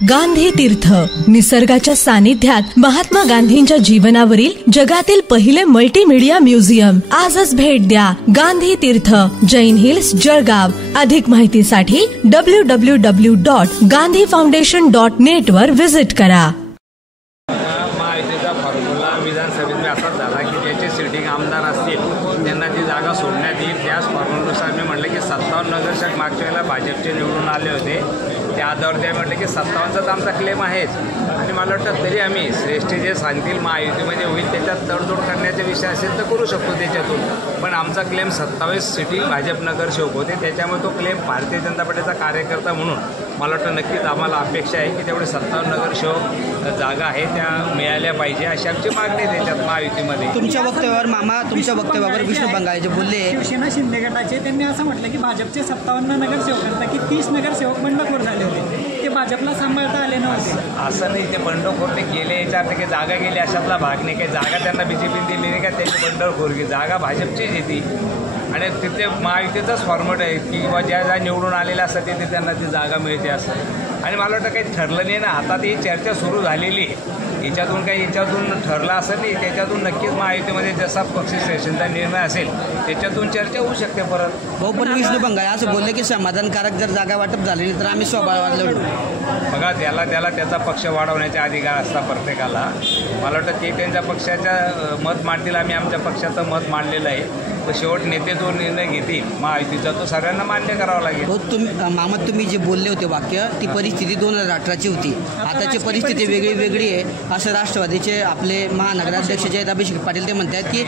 गांधी तीर्थ, निसर्गाच्या सानिध्यात महात्मा गांधींच्या जीवनावरील जगातील पहिले मल्टीमीडिया म्युझियम. आजच भेट द्या. गांधी तीर्थ, जैन हिल्स, जळगाव. अधिक माहितीसाठी www.gandhifoundation.net वर व्हिजिट करा. महायुतीचा फॉर्म्युला विधानसभेत असाच झाला की ज्याचे सिटिंग आमदार असतील त्यांना ती जागा सोडण्यात येईल. त्याच फॉर्म्युल्यानुसार मी म्हटलं की 57 नगरसेवक मागच्या वेळेला भाजपचे निवडून आले होते. त्या आधारावर ते म्हटलं की 57चाच आमचा क्लेम आहेच आणि मला वाटतं तरी आम्ही श्रेष्ठ जे सांगतील महायुतीमध्ये होईल त्याच्यात तडजोड करण्याचा विषय असेल तर करू शकतो त्याच्यातून. पण आमचा क्लेम 27 सिटिंग भाजप नगरसेवक होते, त्याच्यामुळे तो क्लेम भारतीय जनता पार्टीचा कार्यकर्ता म्हणून मला वाटतं नक्कीच आम्हाला अपेक्षा आहे की तेवढे 57 नगरसेवक जागा आहे त्या मिळाल्या पाहिजे अशी आमची मागणी त्याच्यात महायुतीमध्ये. तुमच्या वक्तव्यावर मामा, तुमच्या वक्तव्यावर विष्णू बंगाळे बोलले, शिवसेना शिंदे गटाचे, त्यांनी असं म्हटलं की भाजपचे 57 नगरसेवकांपैकी 30 नगरसेवक बंडखोर झाले होते, ते भाजपला सांभाळता आले नव्हते. असं नाही, ते बंडखोर ते गेले याच्यात काही जागा गेली अशातला भाग नाही. काही जागा त्यांना बीजेपीने दिली नाही का त्याची बंडखोरगी, जागा भाजपचीच येते आणि तिथे महायुतीचाच फॉर्मॅट आहे की किंवा ज्या निवडून आलेल्या असतात तिथे त्यांना ती जागा मिळते असं. आणि मला वाटतं काही ठरलं नाही ना, आता ती चर्चा सुरू झालेली आहे. याच्यातून ठरलं असं नाही, त्याच्यातून नक्कीच महायुतीमध्ये जसा पक्ष सेशनचा निर्णय असेल त्याच्यातून चर्चा होऊ शकते परत. हो, पण विष्णू बंगाळे असं बोलले की समाधानकारक जर जागा वाटप झाली नाही तर आम्ही स्वबळावर लढू. बघा, त्याचा पक्ष वाढवण्याचा अधिकार असता प्रत्येकाला. मला वाटतं ते त्यांच्या पक्षाच्या मत मांडतील, आम्ही आमच्या पक्षाचं मत मांडलेलं आहे. तर शेवट नेते जो निर्णय घेतील महायुतीचा तो सगळ्यांना मान्य करावा लागेल. हो, तुम्ही जे बोलले होते वाक्य, ती परिस्थिती 2018ची होती. आताची परिस्थिती वेगळी आहे असं राष्ट्रवादीचे आपले महानगराध्यक्ष जे आहेत अभिषेक पाटील ते म्हणतात की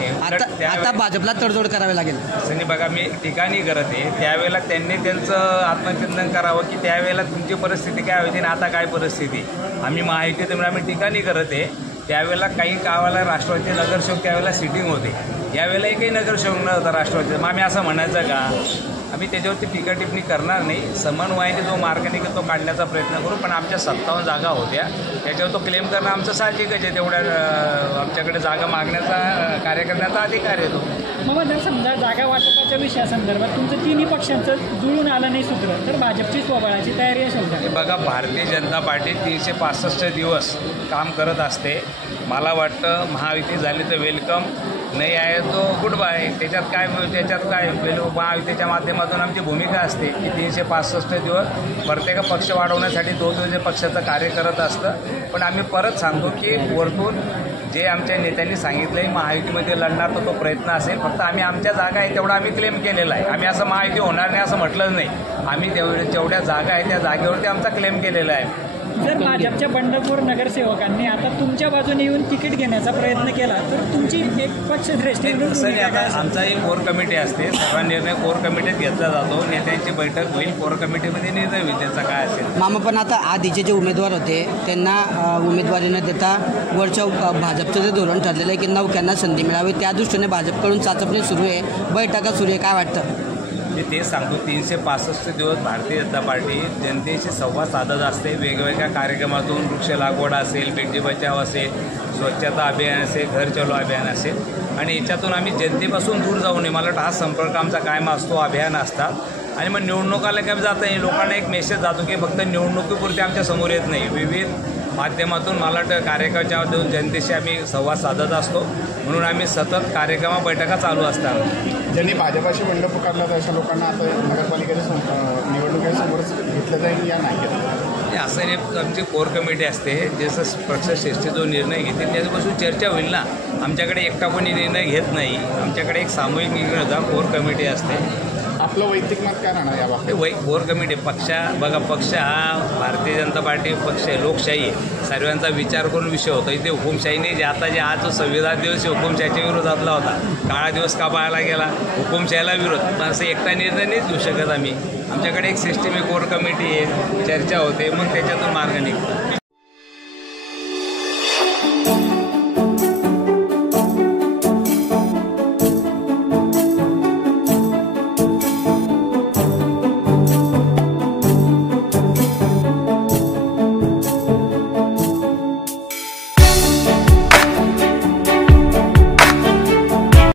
आता भाजपला तडजोड करावी लागेल. असं बघा, मी ठिकाणी करत आहे त्यावेळेला त्यांनी त्यांचं आत्मचिंतन करावं की त्यावेळेला तुमची परिस्थिती काय होती आणि आता काय परिस्थिती. आम्ही महायुतीत आम्ही ठिकाणी करत आहे त्यावेळेला काही गावाला राष्ट्रवादीचे नगरसेवक त्यावेळेला सिटिंग होते, यावेळेला एकही नगरसेवक नव्हता राष्ट्रवादीचा. मग आम्ही असं म्हणायचं का? आम्ही त्याच्यावरती टीका टिप्पणी करणार नाही. समन्वयाने जो मार्ग निघेल तो काढण्याचा प्रयत्न करू. पण आमच्या 57 जागा होत्या त्याच्यावर तो क्लेम करणं आमचं साहजिकच आहे. तेवढ्या आमच्याकडे जागा मागण्याचा कार्य करण्याचा अधिकार येतो. मग जर समजा जागा वाटपाच्या विषयासंदर्भात तुमचं तिन्ही पक्षांचं जुळून आलं नाही सूत्र तर भाजपची स्वबळाची तयारी असेल का? बघा, भारतीय जनता पार्टी 365 दिवस काम करत असते. मला वाटतं महायुती झाली तर वेलकम, नाही आहे तो गुड बाय. त्याच्यात काय महायुतीच्या माध्यमातून आमची भूमिका असते की 365 दिवस प्रत्येक पक्ष वाढवण्यासाठी दोन पक्षाचं कार्य करत असतं. पण आम्ही परत सांगतो की वरतून जे आमच्या नेत्यांनी सांगितलं आहे महायुतीमध्ये लढणार तर तो प्रयत्न असेल. फक्त आम्ही आमच्या जागा आहे तेवढा आम्ही क्लेम केलेला आहे. आम्ही असं महायुती होणार नाही असं म्हटलंच नाही. आम्ही जेवढ्या जागा आहे त्या जागेवरती आमचा क्लेम केलेला आहे. जर भाजपच्या बंडखोर नगरसेवकांनी आता तुमच्या बाजूने येऊन तिकीट घेण्याचा प्रयत्न केला तर तुमची एक पक्षश्रेष्ठी आमचाही कोर कमिटी असते, सर्व निर्णय कोर कमिटीत घेतला जातो. नेत्यांची बैठक होईल, कोर कमिटीमध्ये निर्णय होईल त्याचा काय असेल. मामा, पण आता आधीचे जे उमेदवार होते त्यांना उमेदवारी न देता वरच्या भाजपचं जे धोरण ठरलेलं आहे की नौक्यांना संधी मिळावी त्या दृष्टीने भाजपकडून चाचपणी सुरू आहे, बैठका सुरू आहे, काय वाटतं? मी तेच सांगतो, 365 दिवस भारतीय जनता पार्टी जनतेशी संवाद साधत असते. वेगवेगळ्या कार्यक्रमातून वृक्ष लागवड असेल, बेटी बचाव असेल, स्वच्छता अभियान असेल, घर चलो अभियान असेल आणि याच्यातून आम्ही जनतेपासून दूर जाऊ नये. मला वाटतं हा संपर्क आमचा कायम असतो, अभियान असतात. आणि मग निवडणुकाला काय जात नाही, लोकांना एक मेसेज जातो की फक्त निवडणुकीपुरती आमच्या समोर येत नाही. विविध माध्यमातून मला वाटतं कार्यक्रमाच्या जनतेशी आम्ही संवाद साधत असतो. म्हणून आम्ही सतत कार्यक्रम बैठका चालू असतात. ज्यांनी भाजपाशी बंड पुकारला तर अशा लोकांना आता नगरपालिकेच्या निवडणुकीसमोरच घेतलं जाईल या नाही घेतलं? असं नाही, आमची कोर कमिटी असते. जसं पक्षश्रेष्ठी जो निर्णय घेते त्याच्यापासून चर्चा होईल ना. आमच्याकडे एकटा कोणी निर्णय घेत नाही, आमच्याकडे एक सामूहिक निर्णय होता, कोर कमिटी असते. आपलं वैयक्तिक मत काय राहणार या बाबतीत? कोर कमिटी पक्ष हा भारतीय जनता पार्टी पक्ष आहे, लोकशाही आहे, सर्वांचा विचार करून विषय होता. इथे हुकुमशाही नाही. जे आज जो संविधान दिवस हुकुमशाहीच्या विरोधातला होता, काळा दिवस का पाहायला गेला, हुकुमशाहीला विरोध. पण असं एकटा निर्णय नाहीच घेऊ शकत आम्ही. आमच्याकडे एक सिस्टम आहे, कोर कमिटी आहे, चर्चा होते, मग त्याच्यातून मार्ग निघतो.